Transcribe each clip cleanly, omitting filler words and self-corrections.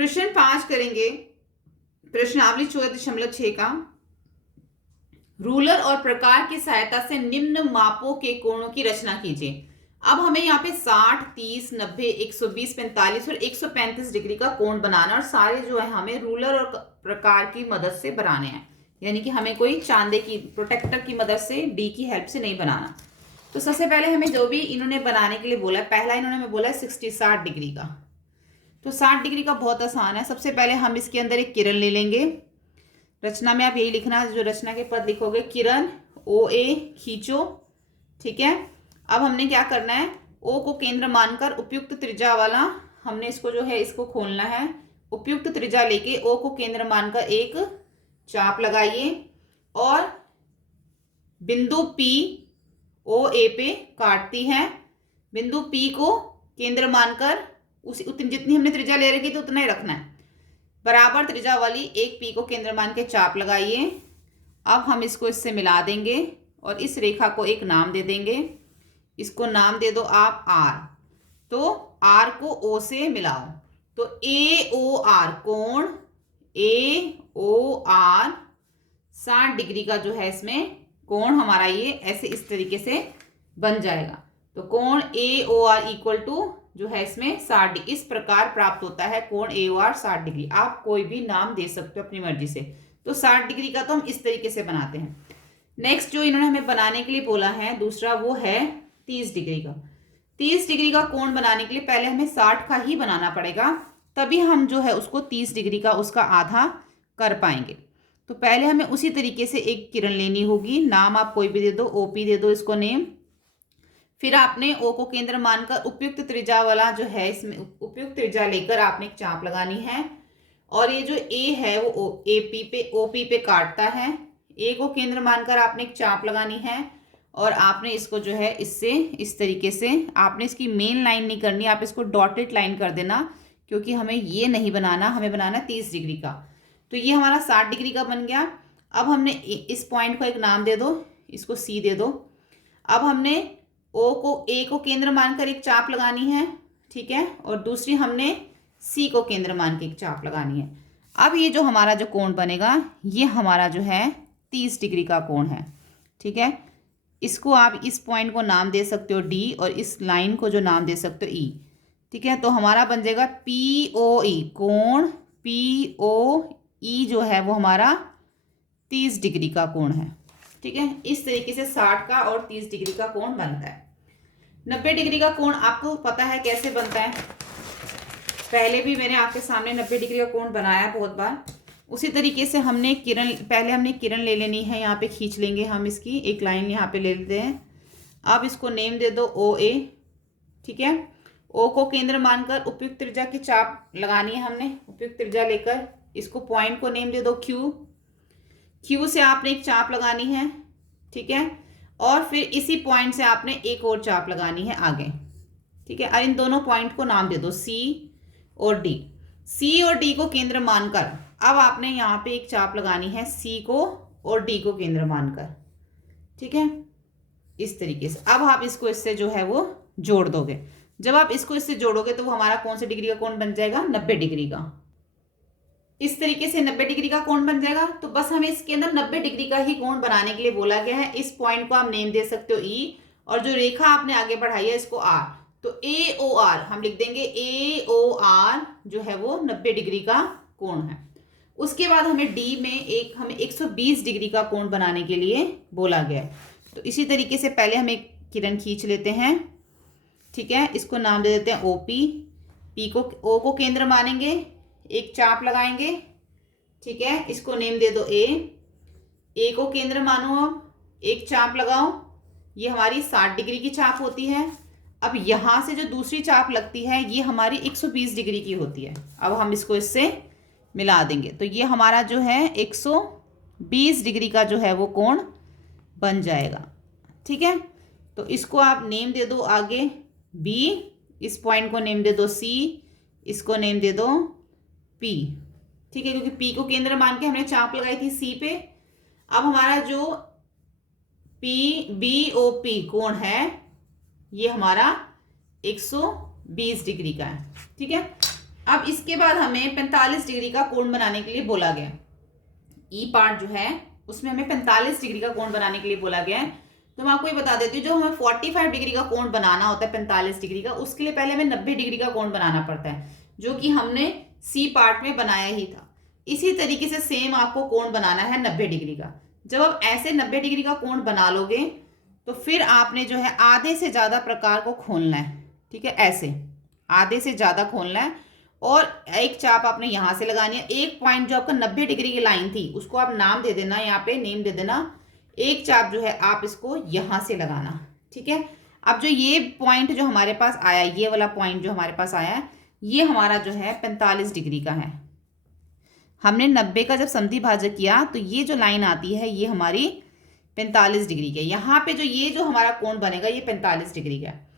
प्रश्न 5 करेंगे। प्रश्नावली 14.6 का रूलर और प्रकार की सहायता से निम्न मापों के कोणों की रचना कीजिए। अब हमें यहाँ पे 60, 30, 90, 120, 45 और 135 डिग्री का कोण बनाना और सारे जो है हमें रूलर और प्रकार की मदद से बनाने हैं, यानी कि हमें कोई चांदे की प्रोटेक्टर की मदद से डी की हेल्प से नहीं बनाना। तो सबसे पहले हमें जो भी इन्होंने बनाने के लिए बोला है, पहला इन्होंने हमें बोला है 60 डिग्री का। तो 60 डिग्री का बहुत आसान है। सबसे पहले हम इसके अंदर एक किरण ले लेंगे। रचना में आप यही लिखना, जो रचना के पद लिखोगे, किरण ओ ए खींचो। ठीक है, अब हमने क्या करना है, ओ को केंद्र मानकर उपयुक्त त्रिज्या वाला हमने इसको जो है इसको खोलना है। उपयुक्त त्रिज्या लेके ओ को केंद्र मानकर एक चाप लगाइए और बिंदु पी ओ ए पे काटती है। बिंदु पी को केंद्र मानकर उसी जितनी हमने त्रिज्या ले रखी थी उतना ही रखना है। बराबर त्रिज्या वाली एक पी को केंद्र मान के चाप लगाइए। अब हम इसको इससे मिला देंगे और इस रेखा को एक नाम दे देंगे। इसको नाम दे दो आप आर। तो आर को ओ से मिलाओ, तो ए ओ आर कोण ए ओ आर 60 डिग्री का जो है इसमें कोण हमारा ये ऐसे इस तरीके से बन जाएगा। तो कोण ए ओ आर इक्वल टू जो है इसमें 60 डिग्री, इस प्रकार प्राप्त होता है कोण ए ओ आर 60 डिग्री। आप कोई भी नाम दे सकते हो अपनी मर्जी से। तो 60 डिग्री का तो हम इस तरीके से बनाते हैं। नेक्स्ट जो इन्होंने हमें बनाने के लिए बोला है दूसरा, वो है 30 डिग्री का। 30 डिग्री का कोण बनाने के लिए पहले हमें 60 का ही बनाना पड़ेगा, तभी हम जो है उसको 30 डिग्री का उसका आधा कर पाएंगे। तो पहले हमें उसी तरीके से एक किरण लेनी होगी। नाम आप कोई भी दे दो, ओपी दे दो इसको नेम। फिर आपने ओ को केंद्र मानकर उपयुक्त त्रिज्या वाला जो है इसमें उपयुक्त त्रिज्या लेकर आपने एक चाप लगानी है। और ये जो ए है वो एपी पे ओपी पे काटता है। ए को केंद्र मानकर आपने एक चाप लगानी है और आपने इसको जो है इससे इस तरीके से, आपने इसकी मेन लाइन नहीं करनी, आप इसको डॉटेड लाइन कर देना, क्योंकि हमें ये नहीं बनाना, हमें बनाना 30 डिग्री का। तो ये हमारा 60 डिग्री का बन गया। अब हमने इस पॉइंट को एक नाम दे दो, इसको सी दे दो। अब हमने ओ को ए को केंद्र मानकर एक चाप लगानी है, ठीक है, और दूसरी हमने सी को केंद्र मान के एक चाप लगानी है। अब ये जो हमारा जो कोण बनेगा ये हमारा जो है 30 डिग्री का कोण है। ठीक है, इसको आप इस पॉइंट को नाम दे सकते हो डी और इस लाइन को जो नाम दे सकते हो ई। ठीक है, तो हमारा बन जाएगा पी ओ ई, कोण पी ओ ई जो है वो हमारा 30 डिग्री का कोण है। ठीक है, इस तरीके से 60 का और 30 डिग्री का कोण बनता है। 90 डिग्री का कोण आपको पता है कैसे बनता है, पहले भी मैंने आपके सामने 90 डिग्री का कोण बनाया बहुत बार। उसी तरीके से हमने पहले हमने किरण ले लेनी है, यहाँ पे खींच लेंगे हम इसकी एक लाइन यहाँ पे ले लेते हैं। अब इसको नेम दे दो ओ ए। ठीक है, ओ को केंद्र मानकर उपयुक्त त्रिज्या की चाप लगानी है हमने। उपयुक्त त्रिज्या लेकर इसको पॉइंट को नेम दे दो क्यू। क्यू से आपने एक चाप लगानी है। ठीक है, और फिर इसी पॉइंट से आपने एक और चाप लगानी है आगे। ठीक है, और इन दोनों पॉइंट को नाम दे दो सी और डी। सी और डी को केंद्र मानकर अब आपने यहाँ पे एक चाप लगानी है सी को और डी को केंद्र मानकर। ठीक है, इस तरीके से अब आप इसको इससे जो है वो जोड़ दोगे। जब आप इसको इससे जोड़ोगे तो वो हमारा कौन से डिग्री का कोण बन जाएगा, 90 डिग्री का। इस तरीके से 90 डिग्री का कोण बन जाएगा। तो बस हमें इसके अंदर 90 डिग्री का ही कोण बनाने के लिए बोला गया है। इस पॉइंट को आप नेम दे सकते हो ई, और जो रेखा आपने आगे बढ़ाई है इसको आर। तो ए ओ आर हम लिख देंगे, ए ओ आर जो है वो 90 डिग्री का कोण है। उसके बाद हमें डी में हमें 120 डिग्री का कोण बनाने के लिए बोला गया है। तो इसी तरीके से पहले हम एक किरण खींच लेते हैं। ठीक है, इसको नाम दे देते हैं ओपी। पी को ओ को केंद्र मानेंगे, एक चाप लगाएंगे। ठीक है, इसको नेम दे दो ए को केंद्र मानो, अब एक चाप लगाओ। ये हमारी 60 डिग्री की चाप होती है। अब यहां से जो दूसरी चाप लगती है ये हमारी 120 डिग्री की होती है। अब हम इसको इससे मिला देंगे तो ये हमारा जो है 120 डिग्री का जो है वो कोण बन जाएगा। ठीक है, तो इसको आप नेम दे दो आगे बी, इस पॉइंट को नेम दे दो सी, इसको नेम दे दो पी। ठीक है, क्योंकि पी को केंद्र मान के हमने चाप लगाई थी सी पे। अब हमारा जो पी बी ओ पी कोण है ये हमारा 120 डिग्री का है। ठीक है, अब इसके बाद हमें 45 डिग्री का कोण बनाने के लिए बोला गया। ई पार्ट जो है उसमें हमें 45 डिग्री का कोण बनाने के लिए बोला गया है। तो मैं आपको ये बता देती हूँ, जो हमें 45 डिग्री का कोण बनाना होता है 45 डिग्री का, उसके लिए पहले हमें 90 डिग्री का कोण बनाना पड़ता है, जो कि हमने सी पार्ट में बनाया ही था। इसी तरीके से सेम आपको कोण बनाना है 90 डिग्री का। जब आप ऐसे 90 डिग्री का कोण बना लोगे तो फिर आपने जो है आधे से ज़्यादा प्रकार को खोलना है। ठीक है, ऐसे आधे से ज़्यादा खोलना है और एक चाप आपने यहाँ से लगानी है। एक पॉइंट जो आपका 90 डिग्री की लाइन थी उसको आप नाम दे देना, यहाँ पे नेम दे देना। एक चाप जो है आप इसको यहाँ से लगाना। ठीक है, अब जो ये पॉइंट जो हमारे पास आया, ये वाला पॉइंट जो हमारे पास आया, ये हमारा जो है 45 डिग्री का है। हमने 90 का जब समद्वि भाजक किया तो ये जो लाइन आती है ये हमारी 45 डिग्री की। यहाँ पे जो ये जो हमारा कोण बनेगा ये 45 डिग्री का है।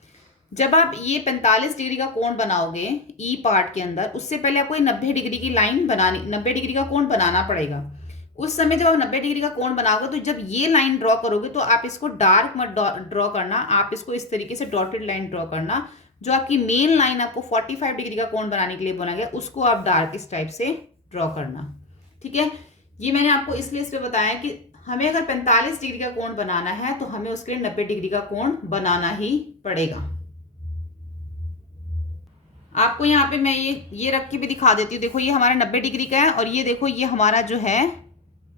जब आप ये 45 डिग्री का कोण बनाओगे ई पार्ट के अंदर, उससे पहले आपको ये 90 डिग्री की लाइन बनानी, 90 डिग्री का कोण बनाना पड़ेगा। उस समय जब आप 90 डिग्री का कोण बनाओगे तो जब ये लाइन ड्रॉ करोगे तो आप इसको डार्क मत ड्रॉ करना, आप इसको इस तरीके से डॉटेड लाइन ड्रॉ करना। जो आपकी मेन लाइन आपको 45 डिग्री का कोण बनाने के लिए बोला गया उसको आप डार्क इस टाइप से ड्रॉ करना। ठीक है, ये मैंने आपको इसलिए इस पे बताया कि हमें अगर 45 डिग्री का कोण बनाना है तो हमें उसके लिए 90 डिग्री का कोण बनाना ही पड़ेगा। आपको यहाँ पे मैं ये रख के भी दिखा देती हूँ। देखो ये हमारा 90 डिग्री का है और ये देखो ये हमारा जो है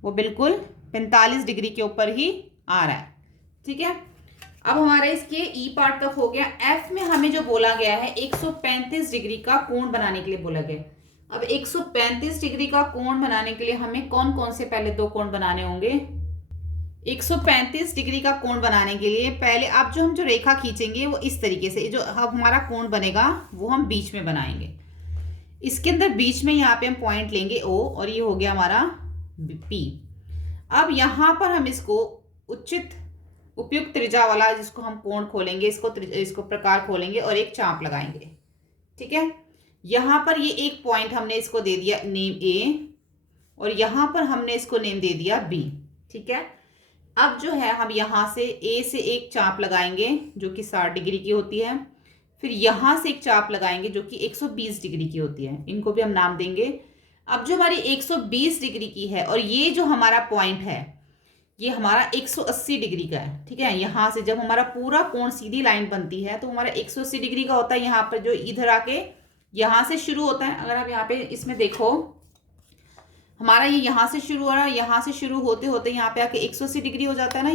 वो बिल्कुल 45 डिग्री के ऊपर ही आ रहा है। ठीक है, अब हमारा इसके ई पार्ट तक हो गया। एफ में हमें जो बोला गया है 135 डिग्री का कोण बनाने के लिए बोला गया। अब 135 डिग्री का कोण बनाने के लिए हमें कौन कौन से पहले दो कोण बनाने होंगे। 135 डिग्री का कोण बनाने के लिए पहले आप हम जो रेखा खींचेंगे वो इस तरीके से, जो हमारा कोण बनेगा वो हम बीच में बनाएंगे। इसके अंदर बीच में यहाँ पे हम पॉइंट लेंगे O और ये हो गया हमारा P। अब यहाँ पर हम इसको उचित उपयुक्त त्रिज्या वाला जिसको हम कोण खोलेंगे, इसको प्रकार खोलेंगे और एक चाप लगाएंगे। ठीक है, यहाँ पर ये एक पॉइंट हमने इसको दे दिया नेम A और यहाँ पर हमने इसको नेम दे दिया B। ठीक है, अब जो है हम यहाँ से A से एक चाप लगाएंगे जो कि 60 डिग्री की होती है, फिर यहाँ से एक चाप लगाएंगे जो कि 120 डिग्री की होती है, इनको भी हम नाम देंगे। अब जो हमारी 120 डिग्री की है और ये जो हमारा पॉइंट है ये हमारा 180 डिग्री का है। ठीक है, यहाँ से जब हमारा पूरा कोण सीधी लाइन बनती है तो हमारा 180 डिग्री का होता है। यहाँ पर जो इधर आके यहाँ से शुरू होता है, अगर आप यहाँ पे इसमें देखो हमारा ये यहाँ से शुरू हो रहा है, यहाँ से शुरू होते होते यहाँ पे आके 180 डिग्री हो जाता है ना।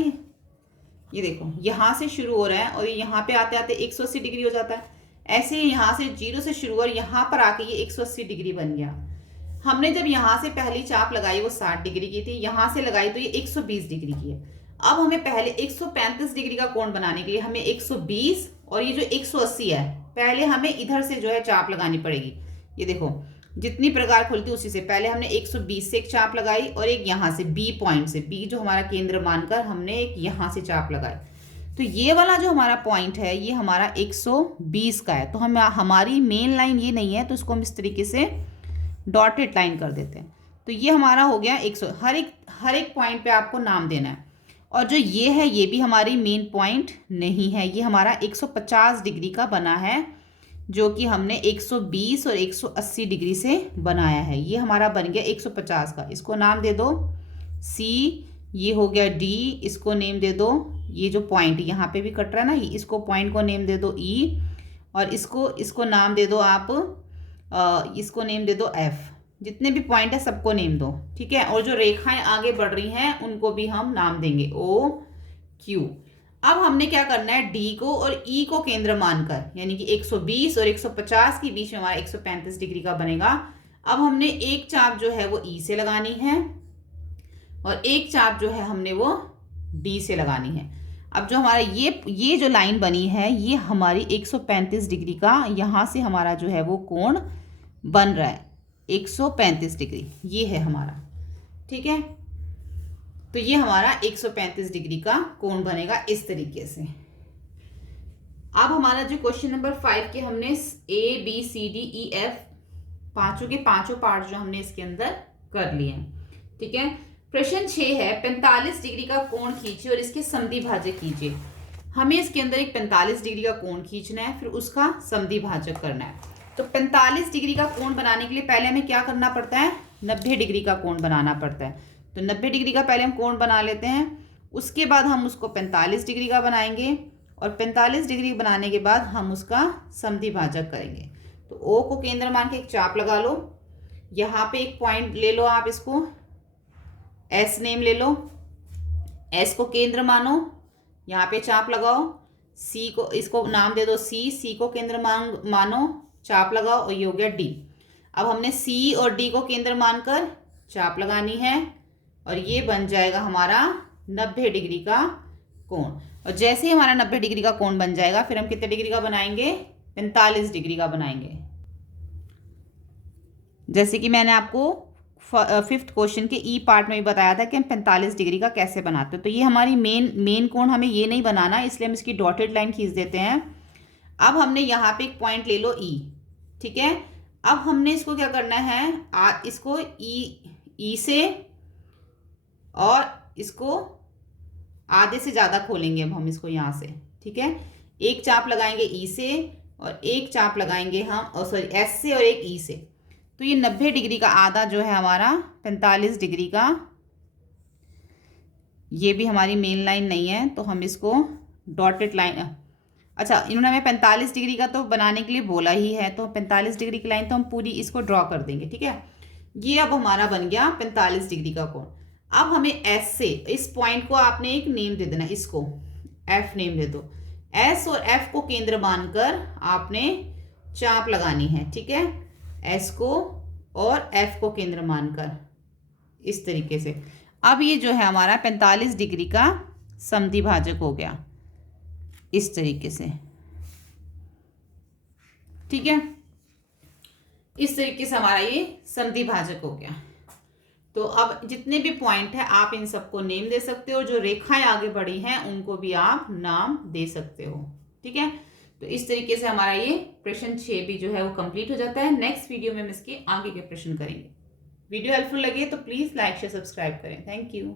ये देखो यहाँ से शुरू हो रहा है और यहाँ पे आते आते 180 डिग्री हो जाता है। ऐसे यहाँ से 0 से शुरू और यहाँ पर आके ये 180 डिग्री बन गया। हमने जब यहाँ से पहली चाप लगाई वो 60 डिग्री की थी, यहाँ से लगाई तो ये 120 डिग्री की है। अब हमें पहले 135 डिग्री का कोण बनाने के लिए हमें 120 और ये जो 180 है पहले हमें इधर से जो है चाप लगानी पड़ेगी। ये देखो जितनी प्रकार खुलती उसी से पहले हमने 120 से एक चाप लगाई और एक यहाँ से B पॉइंट से, B जो हमारा केंद्र मानकर हमने एक यहाँ से चाप लगाई। तो ये वाला जो हमारा पॉइंट है ये हमारा 120 का है। तो हम हमारी मेन लाइन ये नहीं है तो इसको हम इस तरीके से डॉटेड लाइन कर देते हैं। तो ये हमारा हो गया 100। हर एक पॉइंट पे आपको नाम देना है। और जो ये है ये भी हमारी मेन पॉइंट नहीं है, ये हमारा 150 डिग्री का बना है जो कि हमने 120 और 180 डिग्री से बनाया है। ये हमारा बन गया 150 का। इसको नाम दे दो C, ये हो गया D, इसको नेम दे दो। ये जो पॉइंट यहाँ पे भी कट रहा है ना, इसको पॉइंट को नेम दे दो E और इसको नाम दे दो आप, इसको नेम दे दो F। जितने भी पॉइंट है सबको नेम दो। ठीक है, और जो रेखाएं आगे बढ़ रही हैं उनको भी हम नाम देंगे O, Q। अब हमने क्या करना है, D को और E को केंद्र मानकर, यानी कि 120 और 150 के बीच में हमारा 135 डिग्री का बनेगा। अब हमने एक चाप जो है वो E से लगानी है और एक चाप जो है हमने वो D से लगानी है। अब जो हमारा ये जो लाइन बनी है ये हमारी 135 डिग्री का, यहाँ से हमारा जो है वो कोण बन रहा है 135 डिग्री, ये है हमारा। ठीक है, तो ये हमारा 135 डिग्री का कोण बनेगा इस तरीके से। अब हमारा जो क्वेश्चन नंबर 5 के हमने A B C D E F पांचों के पांचों पार्ट जो हमने इसके अंदर कर लिए हैं। ठीक है, प्रश्न 6 है 45 डिग्री का कोण खींचिए और इसके समद्वि भाजक कीजिए। हमें इसके अंदर एक 45 डिग्री का कोण खींचना है, फिर उसका समद्वि भाजक करना है। तो 45 डिग्री का कोण बनाने के लिए पहले हमें क्या करना पड़ता है, 90 डिग्री का कोण बनाना पड़ता है। तो 90 डिग्री का पहले हम कोण बना लेते हैं, उसके बाद हम उसको 45 डिग्री का बनाएंगे और 45 डिग्री बनाने के बाद हम उसका समद्विभाजक करेंगे। तो ओ को केंद्र मान के एक चाप लगा लो, यहाँ पे एक पॉइंट ले लो, आप इसको एस नेम ले लो, एस को केंद्र मानो, यहाँ पे चाप लगाओ, सी को इसको नाम दे दो सी को केंद्र मानो, चाप लगाओ और ये हो गया डी। अब हमने सी और डी को केंद्र मानकर चाप लगानी है और ये बन जाएगा हमारा 90 डिग्री का कोण। और जैसे ही हमारा 90 डिग्री का कोण बन जाएगा फिर हम कितने डिग्री का बनाएंगे, 45 डिग्री का बनाएंगे। जैसे कि मैंने आपको 5th क्वेश्चन के ई पार्ट में भी बताया था कि हम 45 डिग्री का कैसे बनाते हैं। तो ये हमारी मेन कोण हमें ये नहीं बनाना, इसलिए हम इसकी डॉटेड लाइन खींच देते हैं। अब हमने यहाँ पे एक पॉइंट ले लो ई, ठीक है। अब हमने इसको क्या करना है, इसको ई से और इसको आधे से ज़्यादा खोलेंगे अब हम इसको यहाँ से, ठीक है। एक चाप लगाएंगे ई से और एक चाप लगाएंगे हम एस से और एक ई से। तो ये 90 डिग्री का आधा जो है हमारा 45 डिग्री का, ये भी हमारी मेन लाइन नहीं है तो हम इसको डॉटेड लाइन, अच्छा इन्होंने हमें 45 डिग्री का तो बनाने के लिए बोला ही है, तो 45 डिग्री की लाइन तो हम पूरी इसको ड्रॉ कर देंगे, ठीक है। ये अब हमारा बन गया 45 डिग्री का कोण। अब हमें एस से इस पॉइंट को आपने एक नेम दे देना, इसको एफ नेम दे दो। एस और एफ को केंद्र मानकर आपने चाप लगानी है, ठीक है। एस को और एफ को केंद्र मानकर इस तरीके से। अब ये जो है हमारा 45 डिग्री का समद्विभाजक हो गया इस तरीके से, ठीक है। इस तरीके से हमारा ये समद्विभाजक हो गया। तो अब जितने भी पॉइंट है आप इन सबको नेम दे सकते हो, जो रेखाएं आगे बढ़ी हैं उनको भी आप नाम दे सकते हो, ठीक है। तो इस तरीके से हमारा ये प्रश्न 6 भी जो है वो कंप्लीट हो जाता है। नेक्स्ट वीडियो में हम इसके आगे के प्रश्न करेंगे। वीडियो हेल्पफुल लगे तो प्लीज़ लाइक शेयर सब्सक्राइब करें। Thank you.